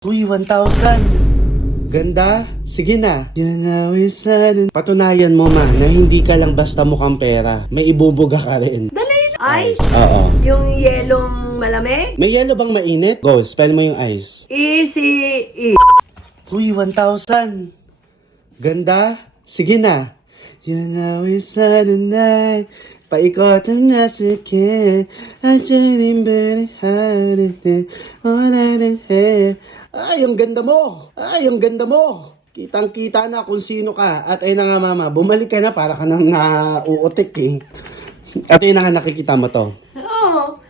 Uy, 1,000. Ganda? Sige na. Patunayan mo na hindi ka lang basta mukhang pera. May ibubuga ka rin. Dali. Ice? Oo. Yung yelong malamig? May yellow bang mainit? Go, spell mo yung ice. E-C-E. Uy, 1,000. Ganda? Sige na. You know it's Saturday. Paikot ang nasike. I'm dreaming very hard. Ay, ang ganda mo. Ay, ang ganda mo. Kitang-kita na kung sino ka. At ayun na nga mama, bumalik ka na para ka nang nauutik eh. At ayun na nga nakikita mo to. Oo.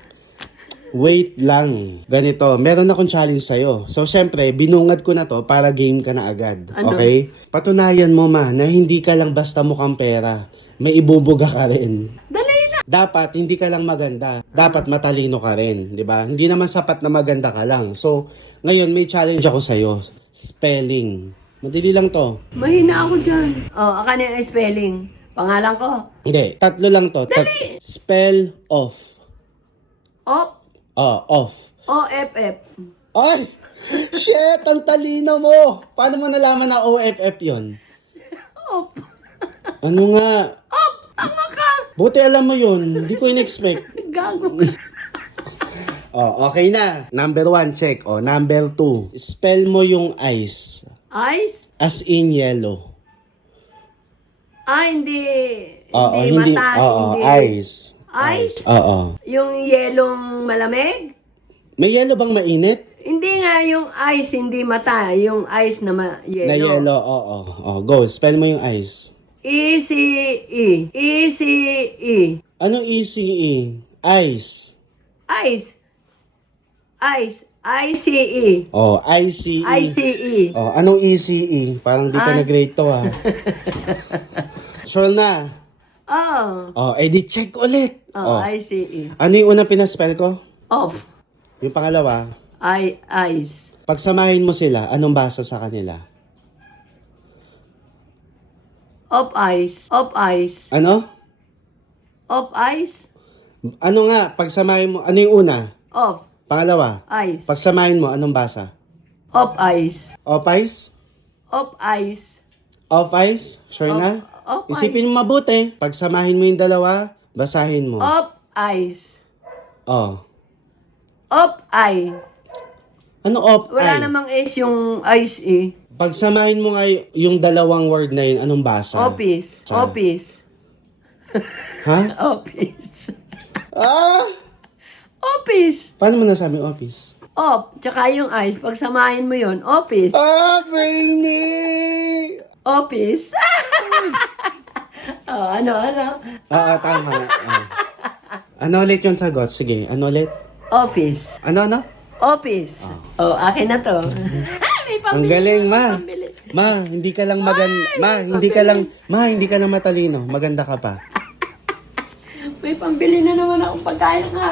Wait lang. Ganito, meron akong challenge sa'yo. So, syempre, binungad ko na to para game ka na agad. Ano? Okay? Patunayan mo na hindi ka lang basta mukhang pera. May ibubuga ka rin. Dali lang. Dapat, hindi ka lang maganda. Dapat matalino ka rin. Di ba? Hindi naman sapat na maganda ka lang. So, ngayon, may challenge ako sa'yo. Spelling. Madali lang to. Mahina ako dyan. Oh, akanin ang spelling. Pangalan ko. Hindi, tatlo lang to. Dali! Spell off. Op. Off. O-F-F. Ay! Shit! Ang talino mo! Paano mo nalaman na OFF yun? Op. Ano nga? Op. Tama ka. Buti alam mo yun. Hindi ko in-expect. Gago. Oh, okay na. Number 1, check. Oh, number 2. Spell mo yung ice. Ice? As in yellow. Hindi. Oo, Hindi mata. Oo, Hindi. ice. Ice? Oo. Yung yelong malamig? May yellow bang mainit? Hindi nga yung ice, hindi mata. Yung ice na yellow. Na yellow, oo. Oh, go. Spell mo yung ice. E-C-E. E-C-E. Anong ECE? Ice. Ice. Ice. I-C-E. Oh, ICE. I-C-E. Oh, anong ECE? Parang di ka nag-grade to ah. Sure na. Oh. Oh, edi check ulit. Oh, I-C-E. Ano yung unang pinaspell ko? Off. Yung pangalawa, Ice. pagsamahin mo sila, anong basa sa kanila? Off ice. Off ice. Ano? Off ice. Ano nga, pagsamahin mo, ano yung una? Off. Pangalawa, Ice. pagsamahin mo, anong basa? Off ice. Off ice? Off ice. Off ice? Sure na? Off Isipin mo mabuti. Pagsamahin mo yung dalawa, basahin mo. Off ice. Oh. Off eye. Ano off Wala eye? namang S yung ice eh. Pagsamahin mo nga yung dalawang word na yun, anong basa? Office. Sa- Office. Ha? Office. Ah! Office. Paano mo nasabi office? Off. Tsaka yung ice. Pagsamahin mo yon office. Ah, Brainy! Office. Oh, ano? Tama. Ano ulit yung sagot? Sige, ano ulit? Office. Ano? Office. Oh, akin na to. May Ang pambili. galing, ma. Pambili. Ma, hindi ka lang hindi ka lang matalino. Maganda ka pa. May pambili na naman akong pagkain ng